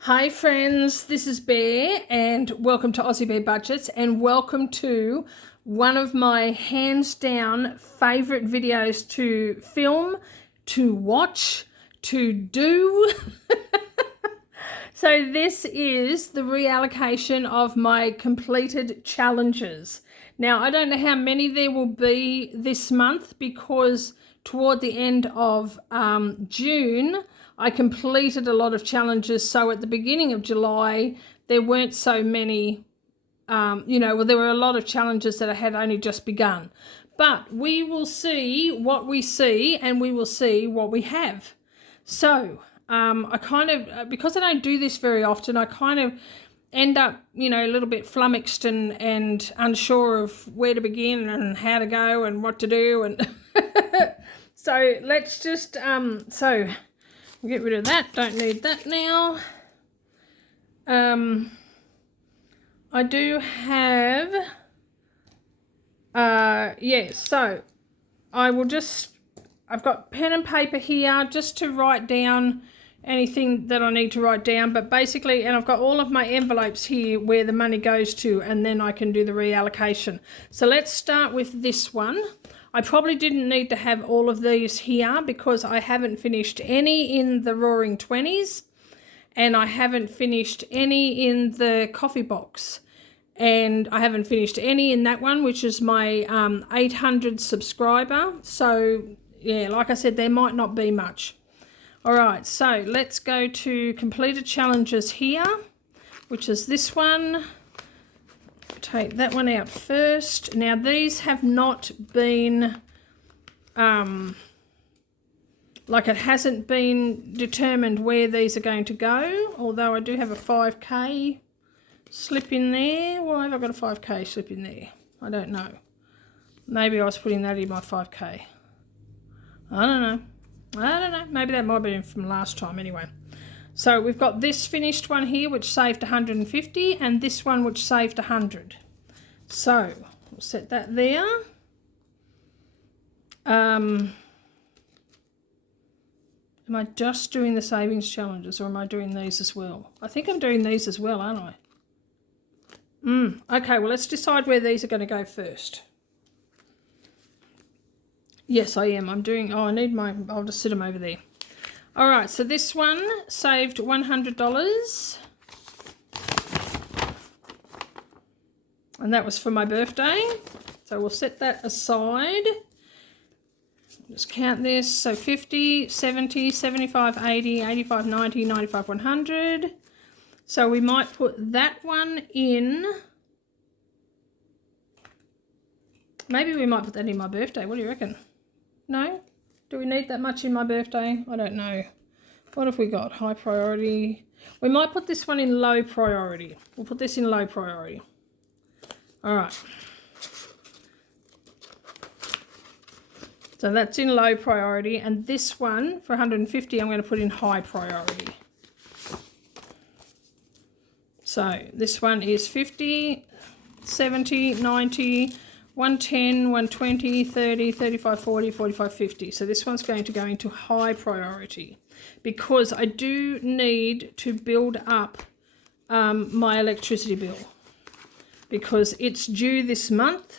Hi friends, this is Bear and welcome to Aussie Bear Budgets and welcome to one of my hands down favourite videos to film, to watch, to do. So this is the reallocation of my completed challenges. Now I don't know how many there will be this month because toward the end of June I completed a lot of challenges, so at the beginning of July there weren't so many, there were a lot of challenges that I had only just begun. But we will see what we see and we will see what we have. So I kind of, because I don't do this very often, I kind of end up, a little bit flummoxed and unsure of where to begin and how to go and what to do. And so let's just, get rid of that, don't need that now. I do have, so I will just, I've got pen and paper here just to write down anything that I need to write down, but basically, and I've got all of my envelopes here where the money goes to, and then I can do the reallocation. So let's start with this one. I probably didn't need to have all of these here because I haven't finished any in the Roaring 20s and I haven't finished any in the coffee box, and I haven't finished any in that one, which is my 800 subscriber. So yeah, like I said, there might not be much. All right, so let's go to completed challenges here, which is this one. Take that one out first. Now these have not been, like it hasn't been determined where these are going to go, although I do have a 5k slip in there. Why have I got a 5k slip in there? I don't know. Maybe I was putting that in my 5k. I don't know. Maybe that might have been from last time anyway. So we've got this finished one here which saved 150 and this one which saved 100. So we'll set that there. Am I just doing the savings challenges or am I doing these as well? I think I'm doing these as well, aren't I? Okay, well let's decide where these are going to go first. Yes, I am. I'm doing, I'll just sit them over there. All right, so this one saved $100 and that was for my birthday. So we'll set that aside. Just count this. So 50, 70, 75, 80, 85, 90, 95, 100. So we might put that one in. Maybe we might put that in my birthday. What do you reckon? No? Do we need that much in my birthday? I don't know. What have we got? High priority. We might put this one in low priority. We'll put this in low priority. All right. So that's in low priority. And this one for 150, I'm going to put in high priority. So this one is 50, 70, 90, 110, 120, 30, 35, 40, 45, 50. So this one's going to go into high priority because I do need to build up my electricity bill because it's due this month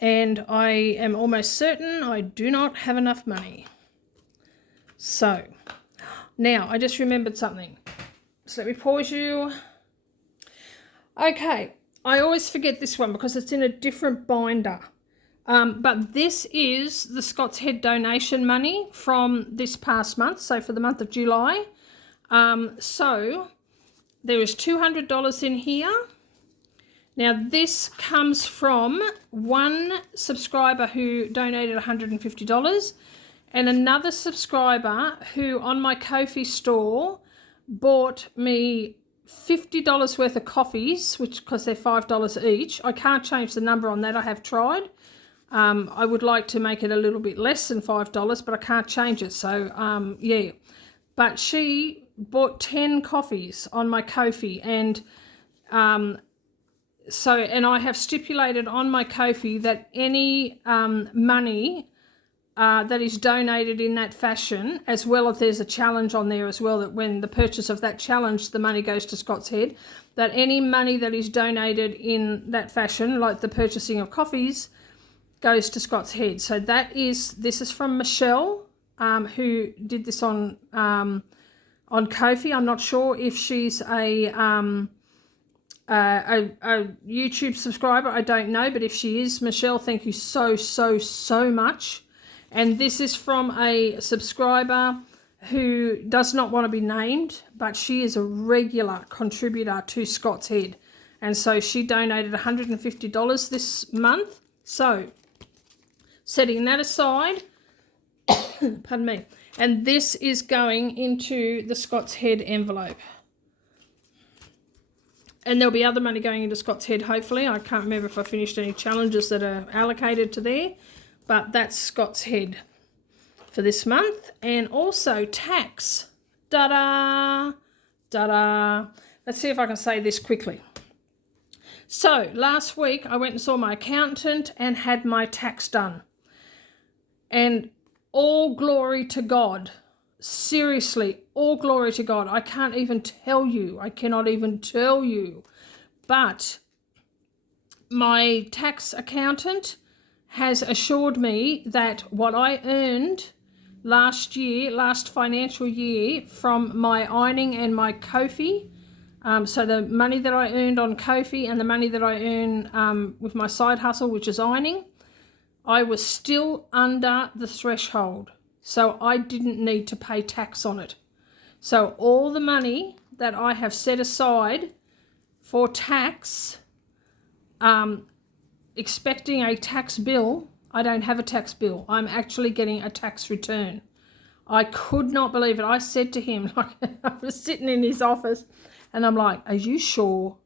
and I am almost certain I do not have enough money. So now I just remembered something. So let me pause you. Okay. I always forget this one because it's in a different binder. But this is the Scott's Head donation money from this past month, so for the month of July. So there is $200 in here. Now this comes from one subscriber who donated $150 and another subscriber who on my Ko-fi store bought me $50 worth of coffees, which because they're $5 each. I can't change the number on that. I have tried. I would like to make it a little bit less than $5, but I can't change it. So yeah, but she bought 10 coffees on my Ko-fi, and and I have stipulated on my Ko-fi that any money that is donated in that fashion, as well as there's a challenge on there as well, that when the purchase of that challenge, the money goes to Scott's Head, that any money that is donated in that fashion, like the purchasing of coffees, goes to Scott's Head. So this is from Michelle, who did this on Ko-fi. I'm not sure if she's a YouTube subscriber. I don't know, but if she is, Michelle, thank you so much. And this is from a subscriber who does not want to be named, but she is a regular contributor to Scott's Head. And so she donated $150 this month. So setting that aside, pardon me, and this is going into the Scott's Head envelope. And there'll be other money going into Scott's Head, hopefully. I can't remember if I finished any challenges that are allocated to there, but that's Scott's Head for this month. And also tax. Da-da! Da-da! Let's see if I can say this quickly. So last week I went and saw my accountant and had my tax done. And all glory to God. Seriously, all glory to God. I can't even tell you. I cannot even tell you. But my tax accountant has assured me that what I earned last financial year, from my ironing and my Ko-fi, so the money that I earned on Ko-fi and the money that I earn with my side hustle, which is ironing, I was still under the threshold. So I didn't need to pay tax on it. So all the money that I have set aside for tax, expecting a tax bill, I don't have a tax bill. I'm actually getting a tax return. I could not believe it. I said to him, like, I was sitting in his office and I'm like, are you sure?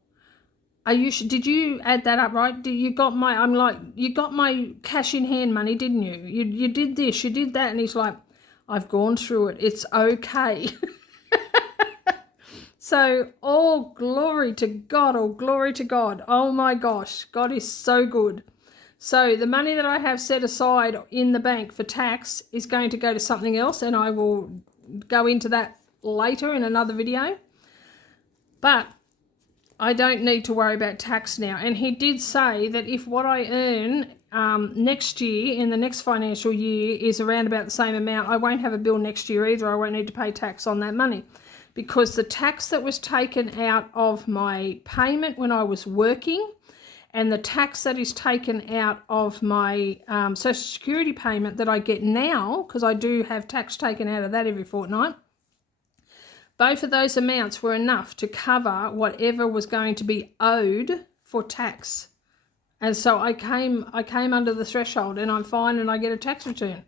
Are you sure? Did you add that up right? You got my cash in hand money, didn't you? You did this, you did that. And he's like, I've gone through it. It's okay. So all glory to God, all glory to God. Oh my gosh, God is so good. So the money that I have set aside in the bank for tax is going to go to something else, and I will go into that later in another video. But I don't need to worry about tax now. And he did say that if what I earn next year, in the next financial year, is around about the same amount, I won't have a bill next year either. I won't need to pay tax on that money, because the tax that was taken out of my payment when I was working and the tax that is taken out of my Social Security payment that I get now, because I do have tax taken out of that every fortnight, both of those amounts were enough to cover whatever was going to be owed for tax. And so I came under the threshold, and I'm fine, and I get a tax return.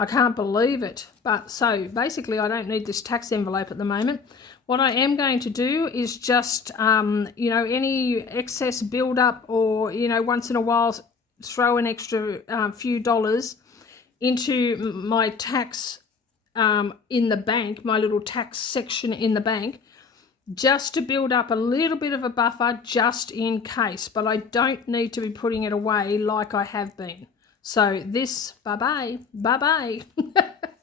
I can't believe it. But so basically I don't need this tax envelope at the moment. What I am going to do is just, any excess build up, or, once in a while throw an extra few dollars into my tax in the bank, my little tax section in the bank, just to build up a little bit of a buffer just in case. But I don't need to be putting it away like I have been. So this, bye-bye.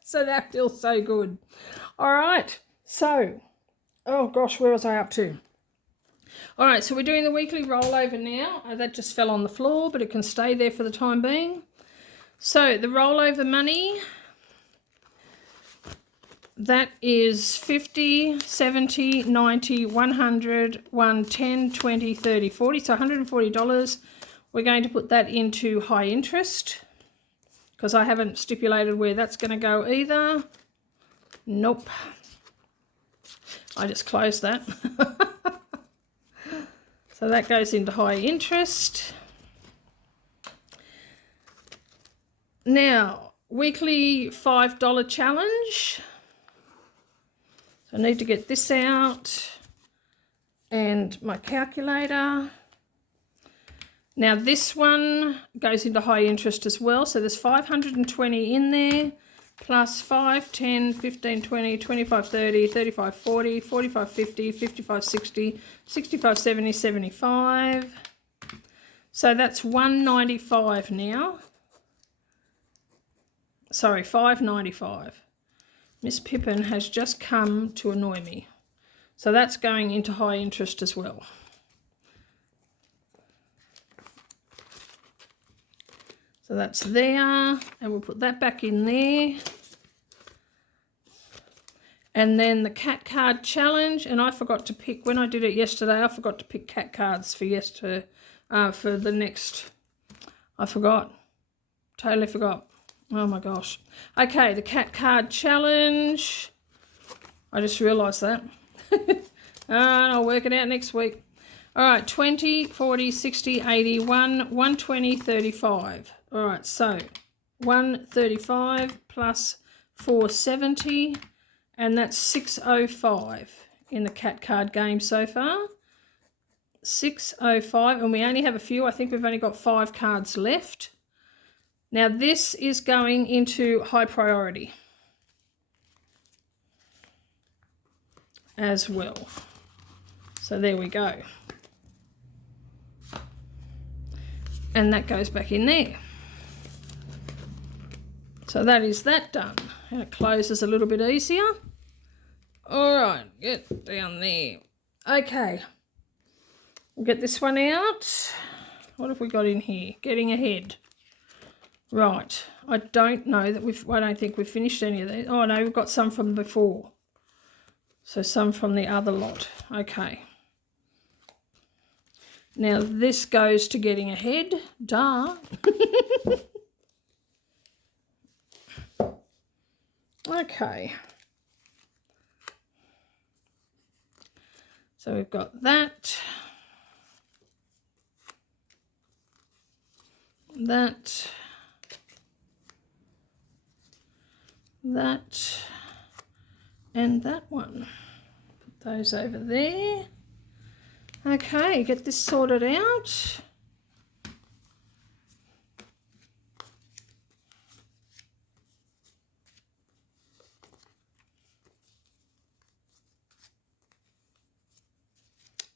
So that feels so good. All right. So, oh gosh, where was I up to? All right, so we're doing the weekly rollover now. That just fell on the floor, but it can stay there for the time being. So the rollover money, that is 50, 70, 90, 100, 110, 20, 30, 40. So $140. We're going to put that into high interest, because I haven't stipulated where that's going to go either. Nope. I just closed that. So that goes into high interest. Now, weekly $5 challenge. So I need to get this out and my calculator. Now this one goes into high interest as well. So there's 520 in there, plus 5, 10, 15, 20, 25, 30, 35, 40, 45, 50, 55, 60, 65, 70, 75. So that's $195 now. sorry, $5.95. Miss Pippin has just come to annoy me. So that's going into high interest as well. So that's there, and we'll put that back in there. And then the cat card challenge, and I forgot to pick, when I did it yesterday, I forgot to pick cat cards for yesterday, for the next, I forgot, totally forgot. Oh my gosh. Okay, the cat card challenge, I just realised that. And I'll work it out next week. All right, 20, 40, 60, 80, 120, 35. All right, so 135 plus 470, and that's 605 in the cat card game so far. 605, and we only have a few. I think we've only got 5 cards left. Now this is going into high priority as well. So there we go. And that goes back in there. So that is that done. And it closes a little bit easier. All right, get down there. Okay, we'll get this one out. What have we got in here? Getting ahead. Right, I don't know that I don't think we've finished any of these. Oh no, we've got some from before. So some from the other lot. Okay. Now this goes to getting ahead. Duh. Okay. So we've got that. That. That. And that one. Put those over there. Okay, get this sorted out.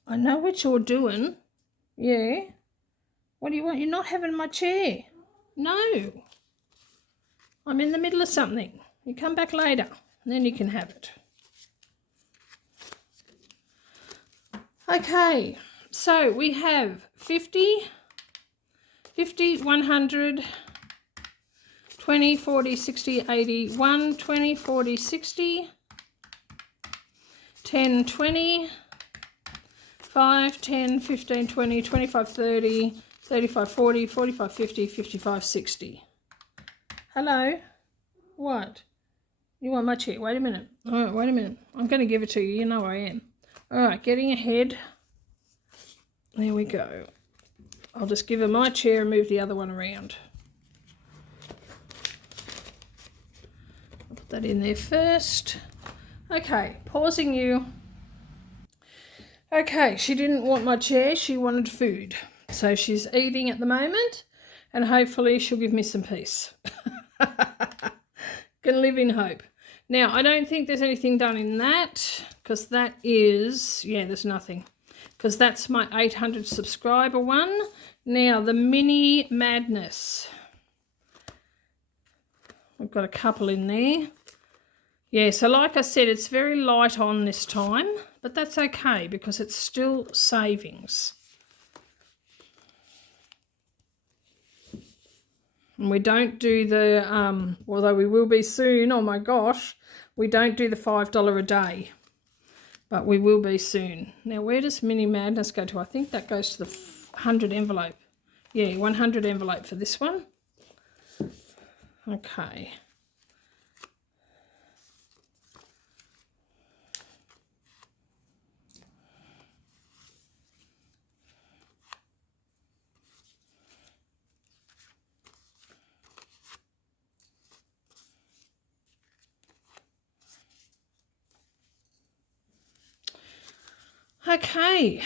I know what you're doing. Yeah. What do you want? You're not having my chair. No. I'm in the middle of something. You come back later, and then you can have it. Okay, so we have 50, 100, 20, 40, 60, 80, 1, 20, 40, 60, 10, 20, 5, 10, 15, 20, 25, 30, 35, 40, 45, 50, 55, 60. Hello? What? You want my chair? Wait a minute. All right, wait a minute. I'm going to give it to you. You know I am. All right, getting ahead. There we go. I'll just give her my chair and move the other one around. I'll put that in there first. Okay, pausing you. Okay, she didn't want my chair. She wanted food. So she's eating at the moment, and hopefully she'll give me some peace. Can live in hope. Now, I don't think there's anything done in that, because that is, yeah, there's nothing, because that's my 800 subscriber one. Now, the mini madness. We've got a couple in there. Yeah, so like I said, it's very light on this time, but that's okay because it's still savings. And we don't do the, although we will be soon, oh my gosh, we don't do the $5 a day, but we will be soon. Now, where does Mini Madness go to? I think that goes to the 100 envelope. Yeah, 100 envelope for this one. Okay. Okay.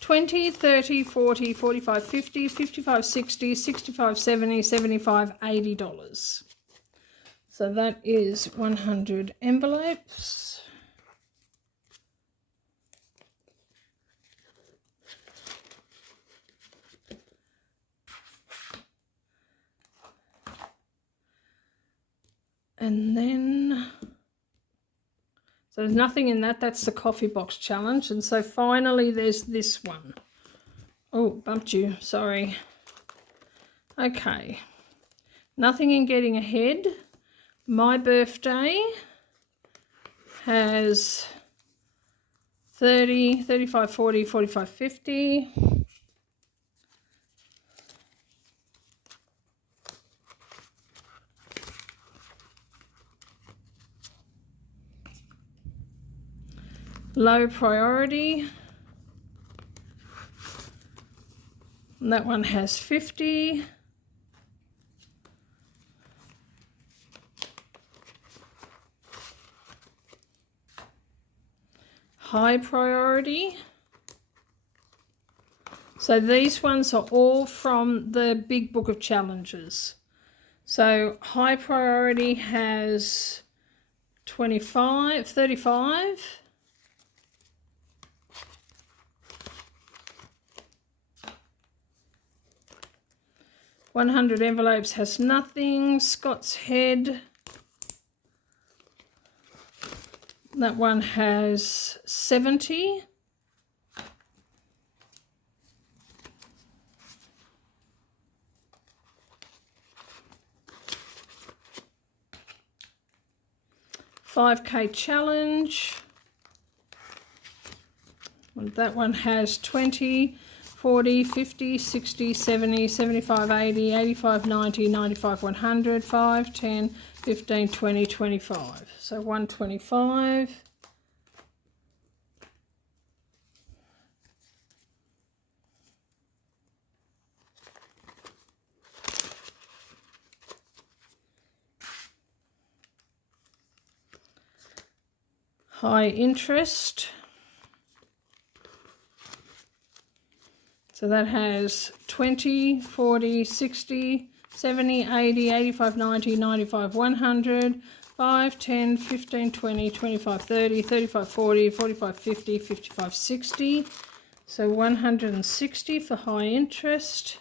$20, $30, $40, $45, $50, $55, $60, $65, $70, $75, $80. So that is 100 envelopes. And then, so there's nothing in that. That's the coffee box challenge. And so finally there's this one. Oh, bumped you. Sorry. Okay. Nothing in getting ahead. My birthday has 30, 35, 40, 45, 50. Low priority. And that one has 50. High priority. So these ones are all from the big book of challenges. So high priority has 25, 35. $100 envelopes has nothing. Scott's Head. That one has 70. $5K challenge. That one has 20, 40, 50, 60, 70, 75, 80, 85, 90, 95, 100, 5, 10, 15, 20, 25. So 125. High interest. So that has 20, 40, 60, 70, 80, 85, 90, 95, 100, 5, 10, 15, 20, 25, 30, 35, 40, 45, 50, 55, 60. So 160 for high interest.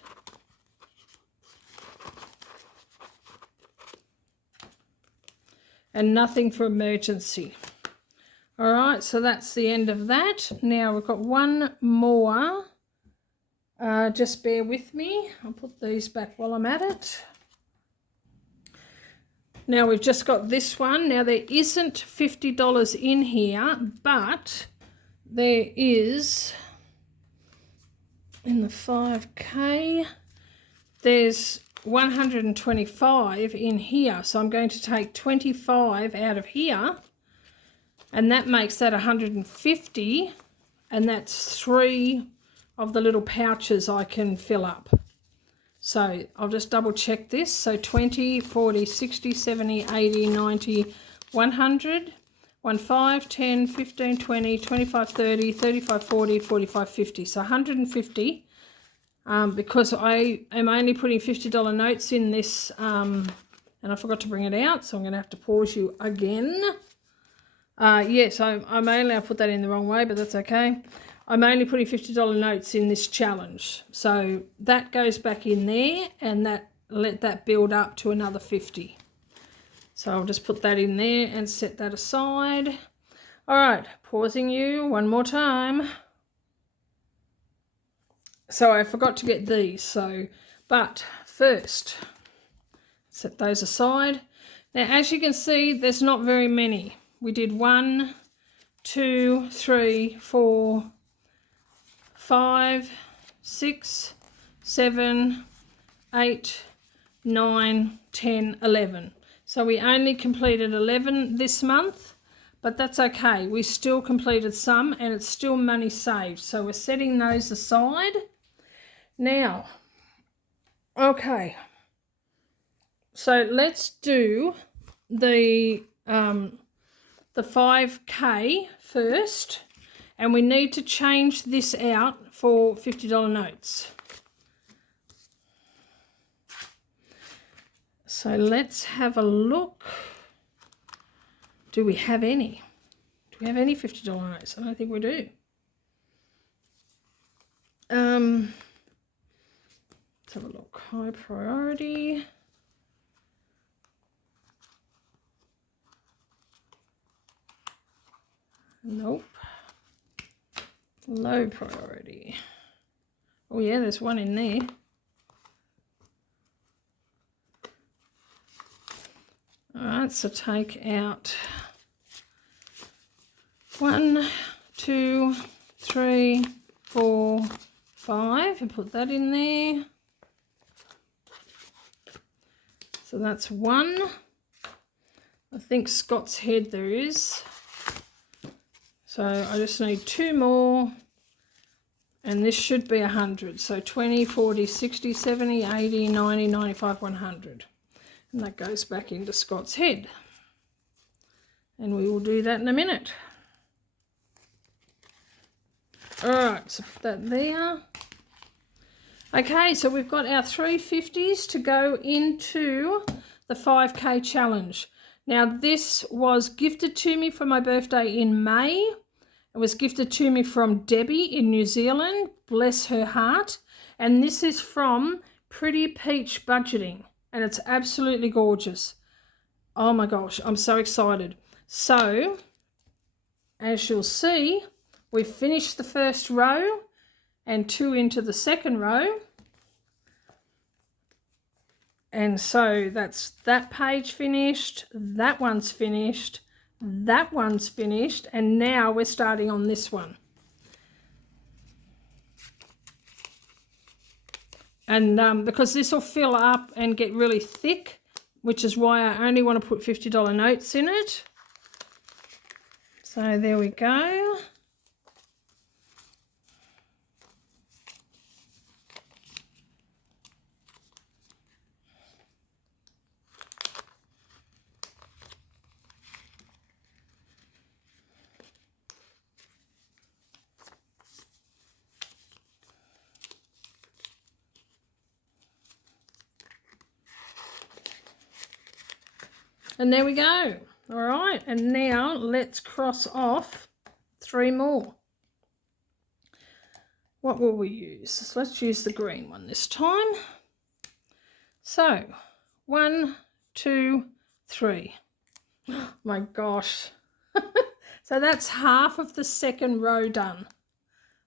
And nothing for emergency. All right, so that's the end of that. Now we've got one more. Just bear with me. I'll put these back while I'm at it. Now we've just got this one. Now there isn't $50 in here, but there is, in the 5K, there's 125 in here. So I'm going to take 25 out of here, and that makes that 150, and that's 3 of the little pouches I can fill up. So I'll just double check this. So 20, 40, 60, 70, 80, 90, 100, 15, 10, 15, 20, 25, 30, 35, 40, 45, 50. So 150, because I am only putting $50 notes in this, and I forgot to bring it out, so I'm going to have to pause you again. Yes, I put that in the wrong way, but that's okay. I'm only putting $50 notes in this challenge. So that goes back in there, and let that build up to another 50. So I'll just put that in there and set that aside. All right, pausing you one more time. So I forgot to get these, but first, set those aside. Now, as you can see, there's not very many. We did 1, 2, 3, 4, 5, 6, 7, 8, 9, 10, 11. So we only completed 11 this month, but that's okay. We still completed some, and it's still money saved. So we're setting those aside. Now, okay. So let's do the 5K first. And we need to change this out for $50 notes. So let's have a look. Do we have any? Do we have any $50 notes? I don't think we do. Let's have a look. High priority. Nope. Low priority. Oh yeah, there's one in there. Alright, so take out 1, 2, 3, 4, 5 and put that in there. So that's 1. I think Scott's Head there is. So I just need 2 more. And this should be 100. So 20, 40, 60, 70, 80, 90, 95, 100. And that goes back into Scott's Head. And we will do that in a minute. Alright, so put that there. Okay, so we've got our 350s to go into the 5K challenge. Now this was gifted to me for my birthday in May. It was gifted to me from Debbie in New Zealand, bless her heart. And this is from Pretty Peach Budgeting. And it's absolutely gorgeous. Oh my gosh, I'm so excited. So, as you'll see, we've finished the first row and 2 into the second row. And so that's that page finished, that one's finished, that one's finished, and now we're starting on this one. And because this will fill up and get really thick, which is why I only want to put $50 notes in it. So there we go. And there we go. All right, and now let's cross off 3 more. What will we use? So let's use the green one this time. So 1, 2, 3. Oh my gosh. So that's half of the second row done.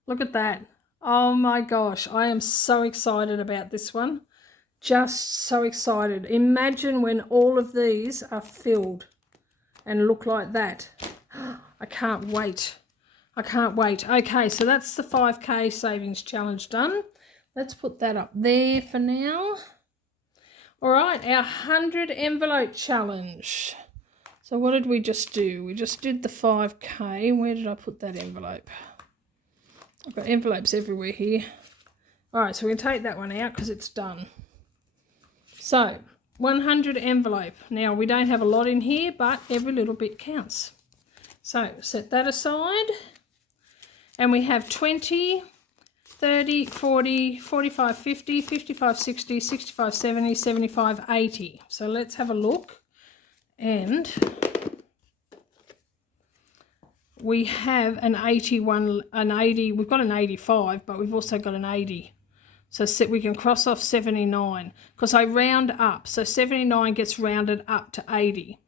Look at that. Oh my gosh, I am so excited about this one. Just so excited. Imagine when all of these are filled and look like that. I can't wait. I can't wait. Okay, so that's the 5K savings challenge done. Let's put that up there for now. All right, our 100 envelope challenge. So what did we just do? We just did the 5K. Where did I put that envelope? I've got envelopes everywhere here. All right, so we're going to take that one out because it's done. So 100 envelope. Now we don't have a lot in here, but every little bit counts. So set that aside. And we have 20, 30, 40, 45, 50, 55, 60, 65, 70, 75, 80. So let's have a look. And we have an 81, an 80, we've got an 85, but we've also got an 80. So we can cross off 79 because I round up. So 79 gets rounded up to 80.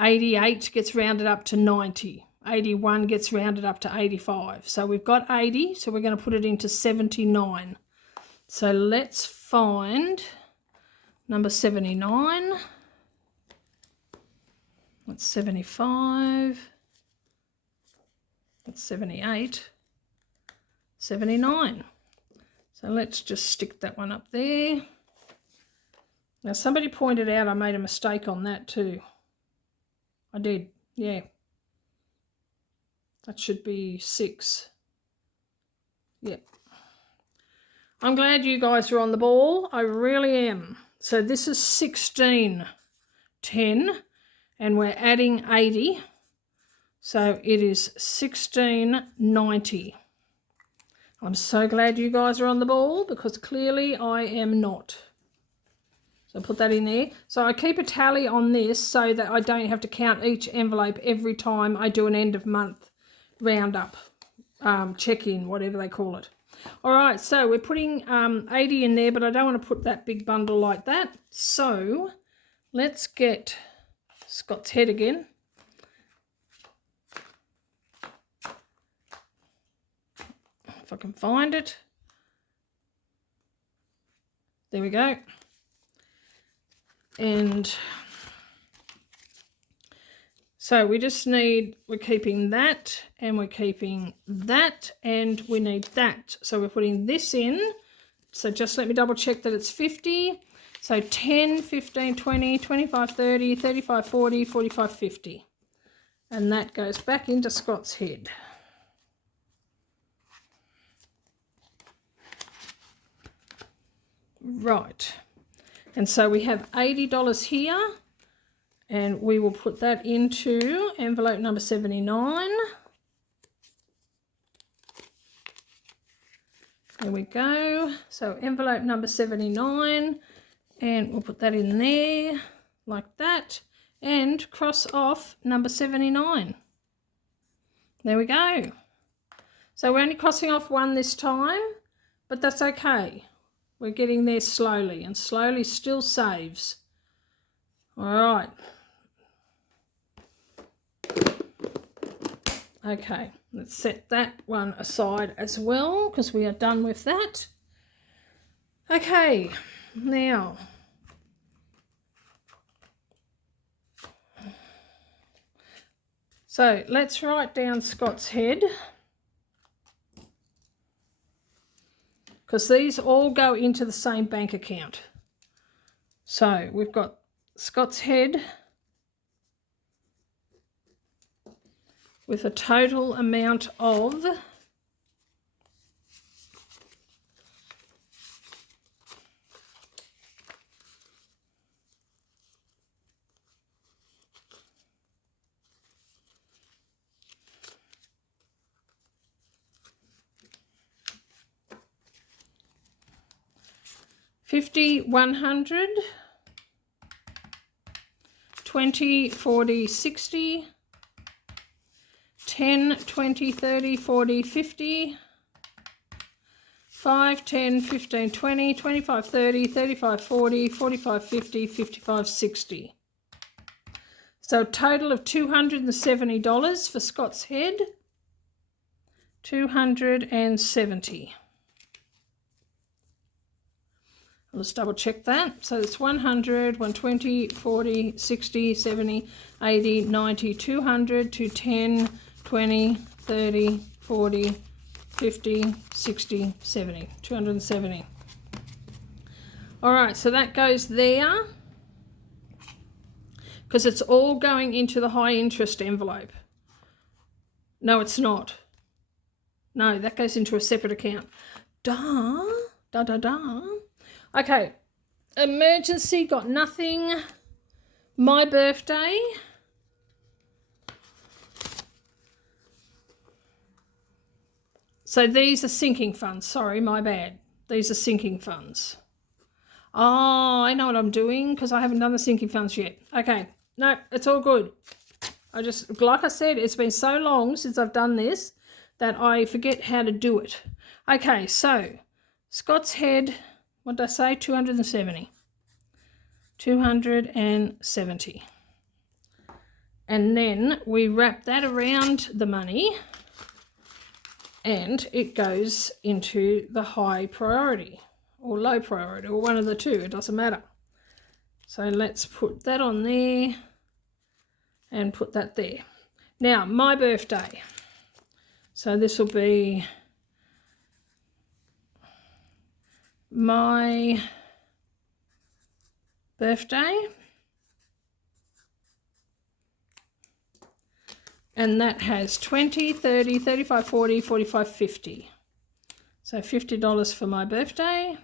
88 gets rounded up to 90. 81 gets rounded up to 85. So we've got 80, so we're going to put it into 79. So let's find number 79. That's 75. That's 78. 79. So let's just stick that one up there. Now somebody pointed out I made a mistake on that too. I did, yeah. That should be 6. Yep. I'm glad you guys are on the ball. I really am. So this is 1610 and we're adding 80. So it is 1690. I'm so glad you guys are on the ball because clearly I am not. So put that in there. So I keep a tally on this so that I don't have to count each envelope every time I do an end of month roundup, check-in, whatever they call it. All right, so we're putting 80 in there, but I don't want to put that big bundle like that. So let's get Scott's Head again. if I can find it. There we go. And so we just need, we're keeping that, and we're keeping that, and we need that. So we're putting this in. So just let me double check that it's 50. So 10, 15, 20, 25, 30, 35, 40, 45, 50. And that goes back into Scott's head. Right. And so we have $80 here, and we will put that into envelope number 79. There we go. So envelope number 79, and we'll put that in there like that, and cross off number 79. There we go. So we're only crossing off one this time, but that's okay. We're getting there slowly, and slowly still saves. All right. Okay, let's set that one aside as well, because we are done with that. Okay, now so let's write down Scott's head, because these all go into the same bank account. So we've got Scott's head with a total amount of $50, $100, $20, $40, $60, $10, $20, $30, $40, $50, $5, $10, $15, $20, $25, $30, $35, $40, $45, $50, $55, $60. So a total of $270 for Scott's head. $270. Let's double check that. So it's 100, 120, 40, 60, 70, 80, 90, 200 to 10, 20, 30, 40, 50, 60, 70, 270. All right, so that goes there because it's all going into the high interest envelope. No, it's not. No, that goes into a separate account. Da, da, da, da. Okay, emergency, got nothing. My birthday. So these are sinking funds. Sorry, my bad. These are sinking funds. Oh, I know what I'm doing because I haven't done the sinking funds yet. Okay, no, it's all good. I just, like I said, it's been so long since I've done this that I forget how to do it. Okay, so Scott's head, what did I say? 270. 270. And then we wrap that around the money and it goes into the high priority or low priority or one of the two, it doesn't matter. So let's put that on there and put that there. Now, my birthday. So this will be my birthday. And that has 20, 30, 35, 40, 45, 50. So $50 for my birthday.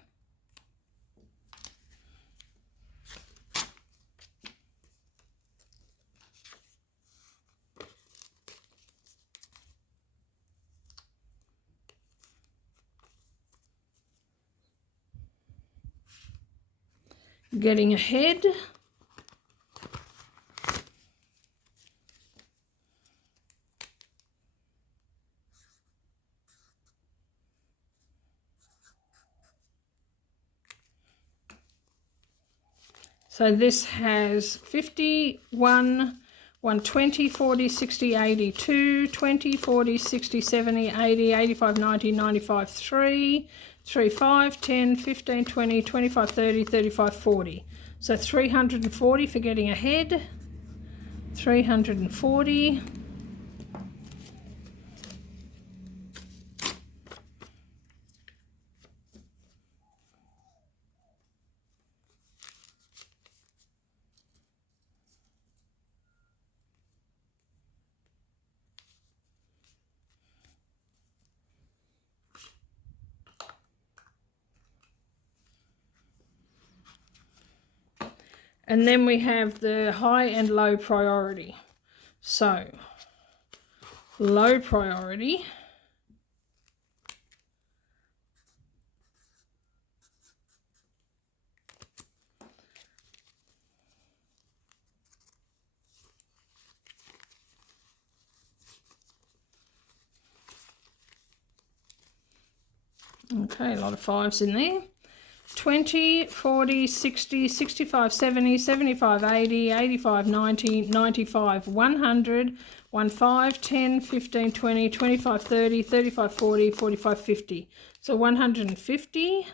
Getting ahead. So this has 51, 120, 40, 60, 80, 2, 20, 40, 60, 70, 80, 85, 90, 95, 3, 3, 5, 10, 15, 20, 25, 30, 35, 40. So 340 for getting ahead. 340. And then we have the high and low priority. So, low priority. Okay, a lot of 5s in there. 20, 40, 60, 65, 70, 75, 80, 85, 90, 95, 100, 15, 10, 15, 20, 25, 30, 35, 40, 45, 50. So 150.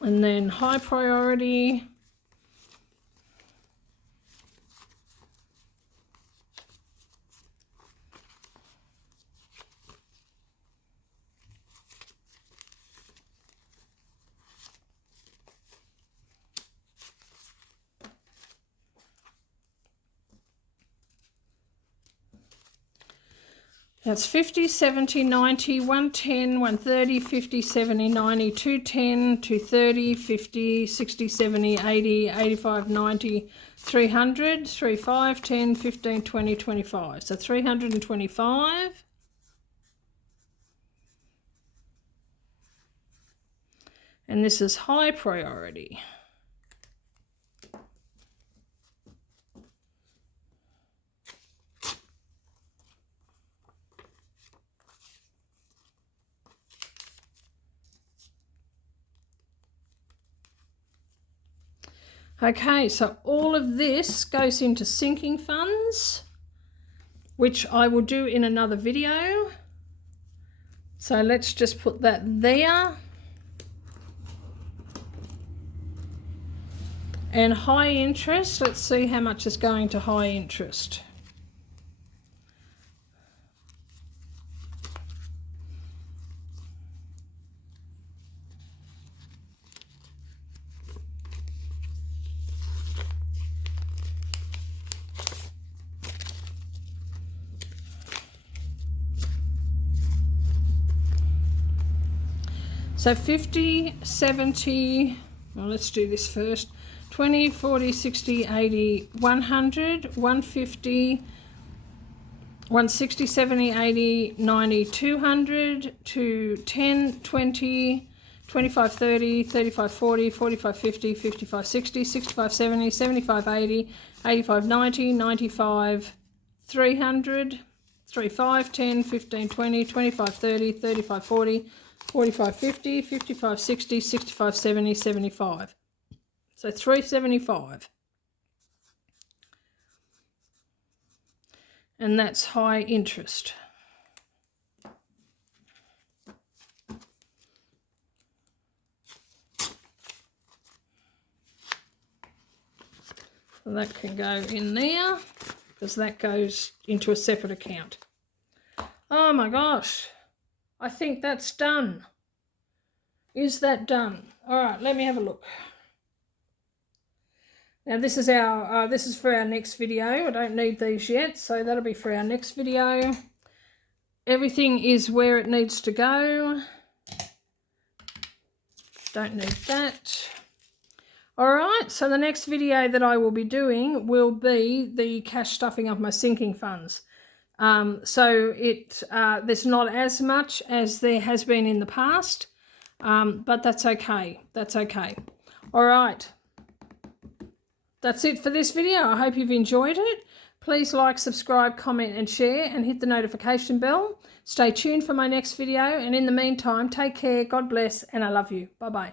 And then high priority. That's 50, 70, 90, 110, 130, 50, 70, 90, 210, 230, 50, 60, 70, 80, 85, 90, 300, 3, 5, 10, 15, 20, 25. So 325. And this is high priority. Okay, so all of this goes into sinking funds, which I will do in another video. So let's just put that there. And high interest, let's see how much is going to high interest. So 50, 70, well, let's do this first. 20, 40, 60, 80, 100, 150, 160, 70, 80, 90, 200, 210, 20, 25, 30, 35, 40, 45, 50, 55, 60, 65, 70, 75, 80, 85, 90, 95, 300, 35, 10, 15, 20, 25, 30, 35, 40, 45, 50, 55, 60, 65, 70, 75. So 375. And that's high interest. So that can go in there because that goes into a separate account. Oh my gosh. I think that's done. Is that done? All right, let me have a look. Now this is our this is for our next video. I don't need these yet, so that'll be for our next video. Everything is where it needs to go. Don't need that. All right, so the next video that I will be doing will be the cash stuffing of my sinking funds. So there's not as much as there has been in the past, but that's okay. That's okay. All right. that's it for this video. I hope you've enjoyed it. Please like, subscribe, comment and share, and hit the notification bell. Stay tuned for my next video, and in the meantime, take care, God bless, and I love you. Bye-bye.